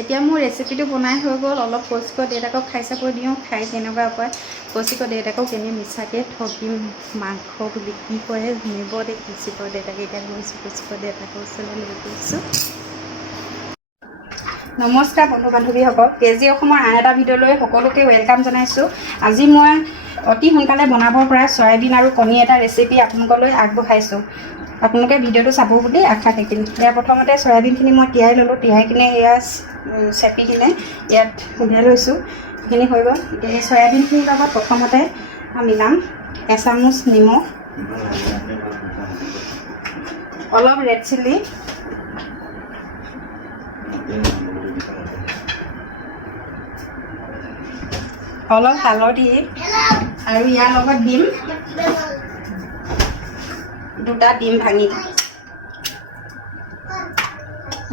এতিয়া মোৰ ৰেচিপিটো বনাই হৈ গ'ল অলপ কচিক দেউতাকক খাই চাব দিওঁ খাই কেনেকুৱা কয় কচিক দেউতাকক এনেই মিছাকৈ ঠগিম মাংস বুলি কি কৰে নিব দে কচিক দেউতাকে এতিয়া গৈছোঁ কচিক দেউতাকৰ ওচৰলৈ লৈ গৈছোঁ নমস্কাৰ বন্ধু বান্ধৱীসকল কেজি অসমৰ আন এটা ভিডিঅ'লৈ সকলোকে ৱেলকাম জনাইছোঁ আজি মই অতি সোনকালে বনাব পৰা চয়াবিন আৰু কণী এটা ৰেচিপি আপোনালোকলৈ আগবঢ়াইছোঁ আপোনালোকে ভিডিঅ'টো চাব বুলি আশা থাকিল ইয়াৰ প্ৰথমতে চয়াবিনখিনি মই তিয়াই ল'লোঁ তিয়াই কিনে এয়া চেপি কিনে ইয়াত উলিয়াই লৈছোঁ সেইখিনি হৈ গ'ল এতিয়া এই চয়াবিনখিনিৰ লগত প্ৰথমতে মিলাম এচামুচ নিমখ অলপ ৰেড চিলি অলপ হালধি আৰু ইয়াৰ লগত দিম দুটা ডিম ভাঙি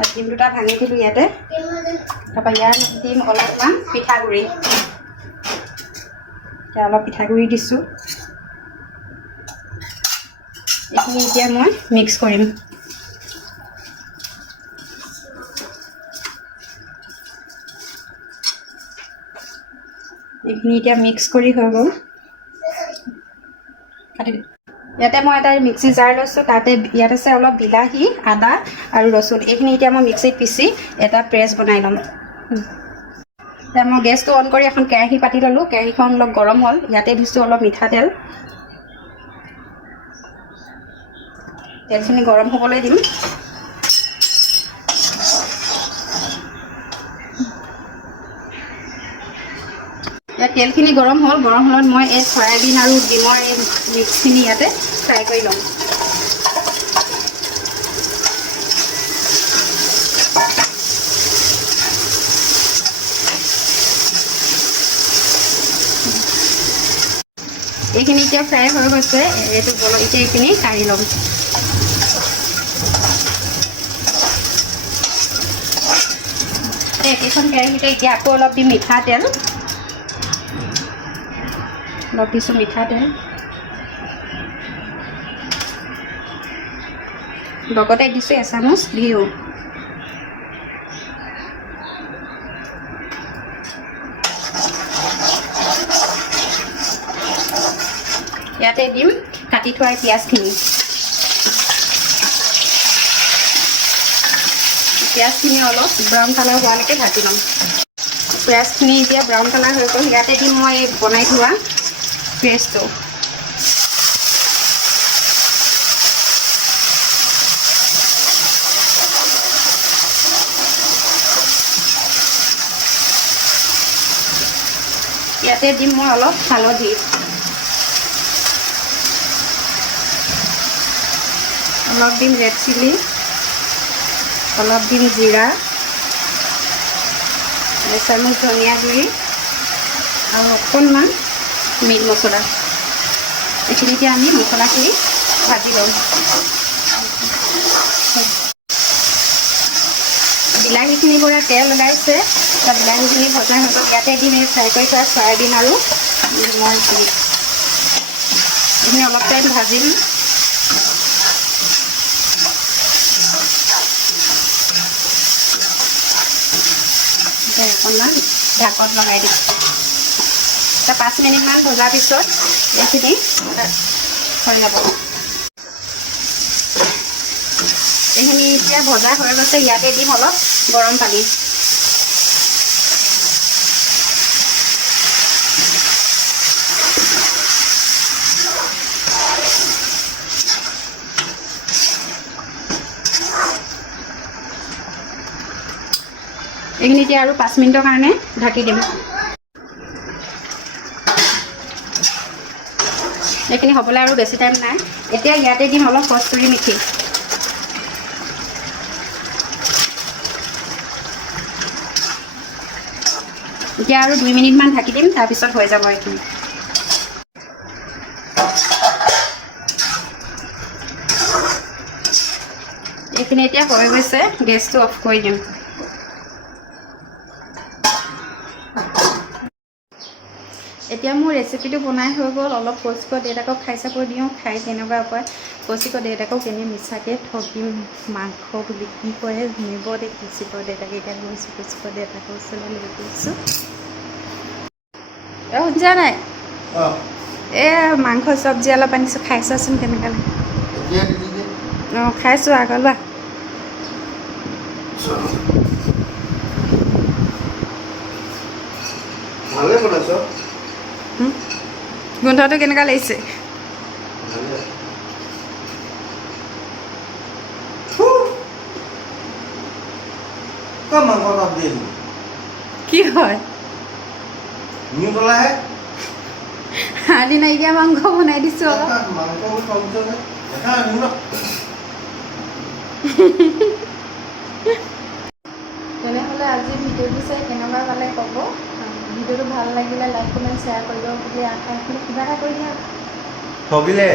ডিম দুটা ভাঙি দিলোঁ ইয়াতে তাৰপৰা ইয়াৰ দিম অলপমান পিঠাগুড়ি এতিয়া অলপ পিঠাগুড়ি দিছোঁ এইখিনি এতিয়া মই মিক্স কৰিম এইখিনি এতিয়া মিক্স কৰি হৈ গ'ল ইয়াতে মই এটা মিক্সি জাৰ লৈছোঁ তাতে ইয়াত আছে অলপ বিলাহী আদা আৰু ৰচুন এইখিনি এতিয়া মই মিক্সিত পিচি এটা পেষ্ট বনাই ল'ম এতিয়া মই গেছটো অন কৰি এখন কেৰাহী পাতি ল'লোঁ কেৰাহীখন অলপ গৰম হ'ল ইয়াতে দিছোঁ অলপ মিঠাতেল তেলখিনি গৰম হ'বলৈ দিম তেলখিনি গৰম হ'ল গৰম হ'লত মই এই চয়াবিন আৰু ডিমৰ এই মিক্সখিনি ইয়াতে ফ্ৰাই কৰি ল'ম এইখিনি এতিয়া ফ্ৰাই হৈ গৈছে এইটো এতিয়া এইখিনি কাঢ়ি ল'ম একেখন কেৰাহীতে এতিয়া আকৌ অলপ দিম মিঠাতেল অলপ দিছোঁ মিঠাতেল লগতে দিছোঁ এচামুচ ঘিউ ইয়াতে দিম কাটি থোৱা পিঁয়াজখিনি পিঁয়াজখিনি অলপ ব্ৰাউন কালাৰ হোৱালৈকে ভাজি ল'ম পিঁয়াজখিনি এতিয়া ব্ৰাউন কালাৰ হৈ গ'ল ইয়াতে দিম মই এই বনাই থোৱা পেষ্টটো ইয়াতে দিম মই অলপ হালধি অলপ দিম ৰেড চিলি অলপ দিম জিৰা এচামুচ ধনিয়া গুড়ি আৰু অকণমান মিট মছলা এইখিনি এতিয়া আমি মছলাখিনি ভাজি ল'ম বিলাহীখিনিৰ পৰা তেল ওলাইছে বিলাহীখিনি ভজা হৈ গ'ল ইয়াতে দিম এই ফ্ৰাই কৰি থোৱা চয়াবিন আৰু ডিমৰ এইখিনি অলপ টাইম ভাজিম অকণমান ঢাকত লগাই দিম এতিয়া 5 মিনিটমান ভজাৰ পিছত এইখিনি হৈ যাব এইখিনি এতিয়া ভজা হৈ গৈছে ইয়াতে দিম অলপ গৰম পানী এইখিনি এতিয়া আৰু 5 মিনিটৰ কাৰণে ঢাকি দিম এইখিনি হ'বলৈ আৰু বেছি টাইম নাই এতিয়া ইয়াতে দিম অলপ কস্তুৰী মেথি এতিয়া আৰু 2 মিনিটমান ঢাকি দিম তাৰপিছত হৈ যাব এইখিনি এইখিনি এতিয়া হৈ গৈছে গেছটো অফ কৰি দিম এতিয়া মোৰ ৰেচিপিটো বনাই হৈ গ'ল অলপ কচিক দেউতাকক খাই চাব দিওঁ খাই কেনেকুৱা কয় কৌশিকৰ দেউতাকক এনেই মিছাকৈ ঠগিম মাংস বুলি কি কৰে শুনিব দে কৌশিকৰ দেউতাকে এতিয়া গৈছোঁ কৌশিকৰ দেউতাকৰ ওচৰলৈ লৈ গৈছোঁ শুনিছা নাই মাংস চব্জি অলপ আনিছোঁ খাইছোৱাচোন কেনেকৈ লাগে অঁ খাইছোঁ আগত লোৱা গোন্ধটো কেনেকুৱা লাগিছে কি হয় হাঁড়ি নাইকিয়া মাংস বনাই দিছোঁ তেনেহ'লে আজি ভিডিঅ'টো চাই কেনেকুৱা পালে ক'ব ভিডিঅ'টো ভাল লাগিলে লাইক কমেণ্ট শ্বেয়াৰ কৰিব বুলি আশা ৰাখিলে কিবা এটা কৰি দিয়া ঠগিলে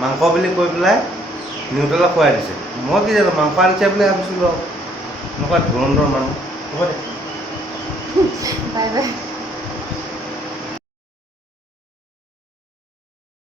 মাংস বুলি কৈ পেলাই নিউট্ৰেলা খুৱাই দিছে মই কি জানো মাংস আনিছে বুলি ভাবিছিলোঁ এনেকুৱা ধুৰন্ধৰ মানুহ হ'ব দে বাই বাই